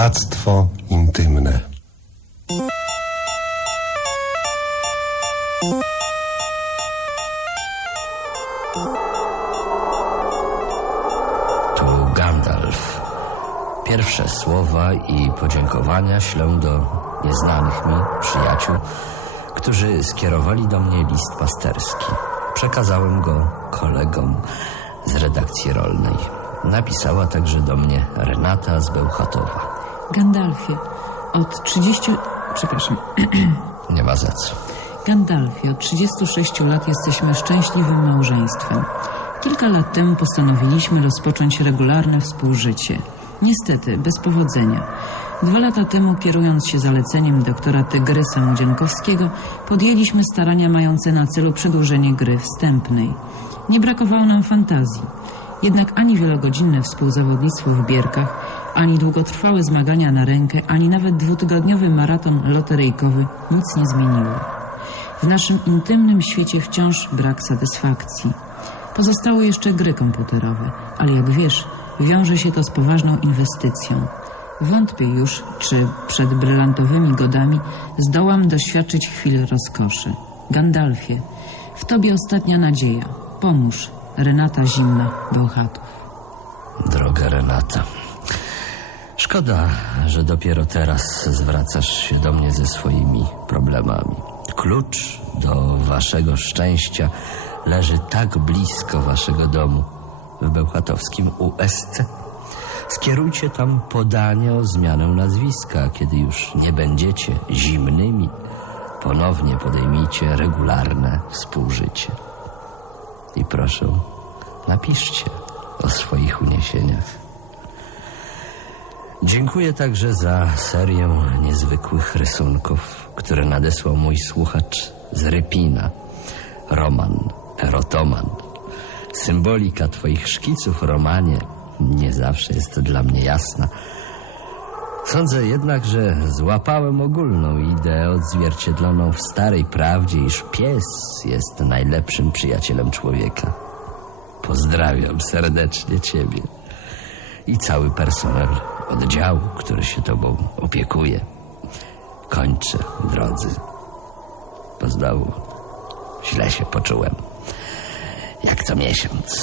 Lewactwo intymne. Tu Gandalf. Pierwsze słowa i podziękowania ślę do nieznanych mi przyjaciół, którzy skierowali do mnie list pasterski. Przekazałem go kolegom z redakcji rolnej. Napisała także do mnie Renata z Bełchatowa. Gandalfie, od 30... Przepraszam. Nie ma za co. Gandalfie, od 36 lat jesteśmy szczęśliwym małżeństwem. Kilka lat temu postanowiliśmy rozpocząć regularne współżycie. Niestety, bez powodzenia. Dwa lata temu, kierując się zaleceniem doktora Tygrysa Młodzienkowskiego, podjęliśmy starania mające na celu przedłużenie gry wstępnej. Nie brakowało nam fantazji. Jednak ani wielogodzinne współzawodnictwo w bierkach, ani długotrwałe zmagania na rękę, ani nawet dwutygodniowy maraton loteryjkowy nic nie zmieniły. W naszym intymnym świecie wciąż brak satysfakcji. Pozostały jeszcze gry komputerowe, ale jak wiesz, wiąże się to z poważną inwestycją. Wątpię już, czy przed brylantowymi godami zdołam doświadczyć chwil rozkoszy. Gandalfie, w tobie ostatnia nadzieja. Pomóż. Renata Zimna, Bełchatów. Droga Renata. Szkoda, że dopiero teraz zwracasz się do mnie ze swoimi problemami. Klucz do waszego szczęścia leży tak blisko waszego domu w bełchatowskim USC. Skierujcie tam podanie o zmianę nazwiska, kiedy już nie będziecie zimnymi. Ponownie podejmijcie regularne współżycie. I proszę, napiszcie o swoich uniesieniach. Dziękuję także za serię niezwykłych rysunków, które nadesłał mój słuchacz z Rypina. Roman, erotoman. Symbolika twoich szkiców, Romanie, nie zawsze jest dla mnie jasna. Sądzę jednak, że złapałem ogólną ideę odzwierciedloną w starej prawdzie, iż pies jest najlepszym przyjacielem człowieka. Pozdrawiam serdecznie Ciebie i cały personel oddziału, który się Tobą opiekuje. Kończę, drodzy, bo znowu źle się poczułem, jak co miesiąc.